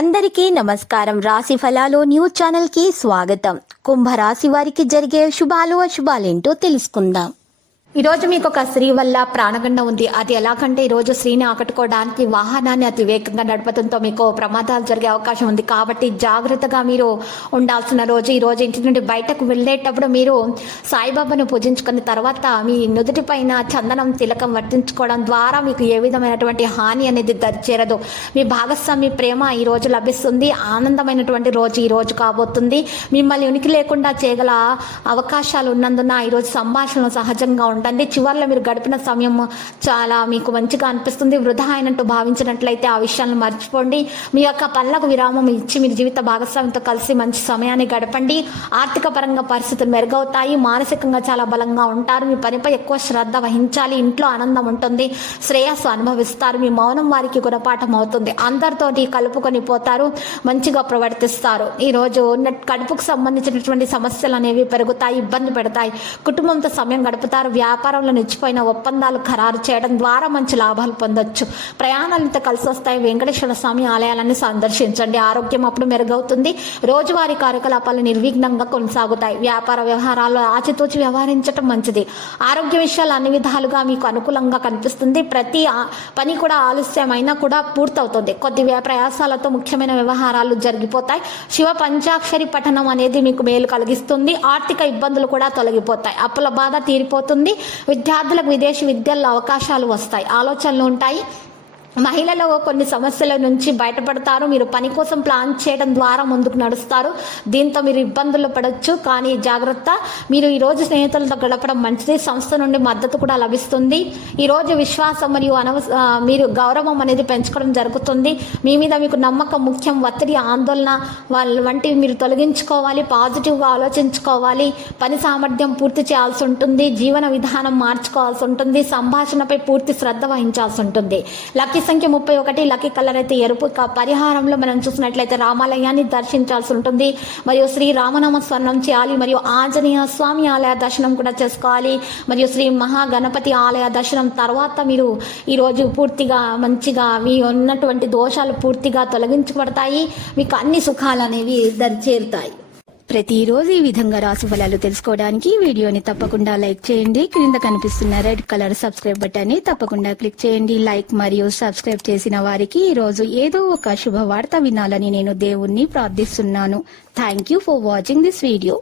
అందరికీ నమస్కారం. రాశి ఫలాలు న్యూస్ ఛానల్ కి స్వాగతం. కుంభరాశి వారికి జరిగే శుభాలు అశుభాలేంటో తెలుసుకుందాం. ఈ రోజు మీకు ఒక స్త్రీ వల్ల ప్రాణగండం ఉంది. అది ఎలాగంటే ఈ రోజు స్త్రీని ఆకట్టుకోవడానికి వాహనాన్ని అతి వేగంగా నడపడంతో మీకు ప్రమాదాలు జరిగే అవకాశం ఉంది. కాబట్టి జాగ్రత్తగా మీరు ఉండాల్సిన రోజు. ఈ రోజు ఇంటి నుండి బయటకు వెళ్ళేటప్పుడు మీరు సాయిబాబాను పూజించుకున్న తర్వాత మీ నుదుటి పైన చందనం తిలకం వర్తించుకోవడం ద్వారా మీకు ఏ విధమైనటువంటి హాని అనేది దరిచేరదు. మీ భాగస్వామి ప్రేమ ఈ రోజు లభిస్తుంది. ఆనందమైనటువంటి రోజు ఈ రోజు కాబోతుంది. మిమ్మల్ని ఉనికి లేకుండా చేయగల అవకాశాలు ఉన్నందున ఈరోజు సంభాషణ సహజంగా ఉండండి. చివర్లో మీరు గడిపిన సమయం చాలా మీకు మంచిగా అనిపిస్తుంది. వృధా అయినట్టు భావించినట్లయితే ఆ విషయాలను మర్చిపోండి. మీ యొక్క పనులకు విరామం ఇచ్చి మీరు జీవిత భాగస్వామితో కలిసి మంచి సమయాన్ని గడపండి. ఆర్థిక పరంగా పరిస్థితులు మెరుగవుతాయి. మానసికంగా చాలా బలంగా ఉంటారు. మీ పనిపై ఎక్కువ శ్రద్ధ వహించాలి. ఇంట్లో ఆనందం ఉంటుంది. శ్రేయస్సు అనుభవిస్తారు. మీ మౌనం వారికి గుణపాఠం అవుతుంది. అందరితోటి కలుపుకొని పోతారు. మంచిగా ప్రవర్తిస్తారు. ఈరోజు కడుపుకు సంబంధించినటువంటి సమస్యలు అనేవి పెరుగుతాయి, ఇబ్బంది పెడతాయి. కుటుంబంతో సమయం గడుపుతారు. వ్యాపారంలో నిలిచిపోయిన ఒప్పందాలు ఖరారు చేయడం ద్వారా మంచి లాభాలు పొందొచ్చు. ప్రయాణాలతో కలిసి వస్తాయి. వెంకటేశ్వర స్వామి ఆలయాలను సందర్శించండి. ఆరోగ్యం అప్పుడు మెరుగవుతుంది. రోజువారీ కార్యకలాపాలు నిర్విఘ్నంగా కొనసాగుతాయి. వ్యాపార వ్యవహారాల్లో ఆచితూచి వ్యవహరించడం మంచిది. ఆరోగ్య విషయాలు అన్ని విధాలుగా మీకు అనుకూలంగా కనిపిస్తుంది. ప్రతి పని కూడా ఆలస్యమైనా కూడా పూర్తవుతుంది. కొద్ది ప్రయాసాలతో ముఖ్యమైన వ్యవహారాలు జరిగిపోతాయి. శివ పంచాక్షరి పఠనం అనేది మీకు మేలు కలిగిస్తుంది. ఆర్థిక ఇబ్బందులు కూడా తొలగిపోతాయి. అప్పుల బాధ తీరిపోతుంది. విద్యార్థులకు విదేశీ విద్యల్లో అవకాశాలు వస్తాయి. ఆలోచనలు ఉంటాయి. మహిళలు కొన్ని సమస్యల నుంచి బయటపడతారు. మీరు పని కోసం ప్లాన్ చేయడం ద్వారా ముందుకు నడుస్తారు. దీంతో మీరు ఇబ్బందులు పడవచ్చు. కానీ జాగ్రత్త. మీరు ఈరోజు స్నేహితులతో గడపడం మంచిది. సంస్థ నుండి మద్దతు కూడా లభిస్తుంది. ఈరోజు విశ్వాసం మరియు మీరు గౌరవం అనేది పెంచుకోవడం జరుగుతుంది. మీ మీద మీకు నమ్మకం ముఖ్యం. ఒత్తిడి, ఆందోళన వంటివి మీరు తొలగించుకోవాలి. పాజిటివ్గా ఆలోచించుకోవాలి. పని సామర్థ్యం పూర్తి చేయాల్సి ఉంటుంది. జీవన విధానం మార్చుకోవాల్సి ఉంటుంది. సంభాషణపై పూర్తి శ్రద్ధ వహించాల్సి ఉంటుంది. లక్కీ సంఖ్య 31. లక్కీ కలర్ అయితే ఎరుపు. పరిహారంలో మనం చూసినట్లయితే రామాలయాన్ని దర్శించాల్సి ఉంటుంది. మరియు శ్రీ రామనామ స్మరణం చేయాలి. మరియు ఆంజనేయ స్వామి ఆలయ దర్శనం కూడా చేసుకోవాలి. మరియు శ్రీ మహాగణపతి ఆలయ దర్శనం తర్వాత మీరు ఈరోజు పూర్తిగా మంచిగా మీ ఉన్నటువంటి దోషాలు పూర్తిగా తొలగించబడతాయి. మీకు అన్ని సుఖాలు అనేవి దరిచేరుతాయి. ప్రతిరోజు ఈ విధంగా రాశి ఫలాలు తెలుసుకోవడానికి వీడియోని తప్పకుండా లైక్ చేయండి. క్రింద కనిపిస్తున్న రెడ్ కలర్ సబ్స్క్రైబ్ బటన్ ని తప్పకుండా క్లిక్ చేయండి. లైక్ మరియు సబ్స్క్రైబ్ చేసిన వారికి ఈ రోజు ఏదో ఒక శుభవార్త వినాలని నేను దేవుణ్ణి ప్రార్థిస్తున్నాను. Thank you for watching this video.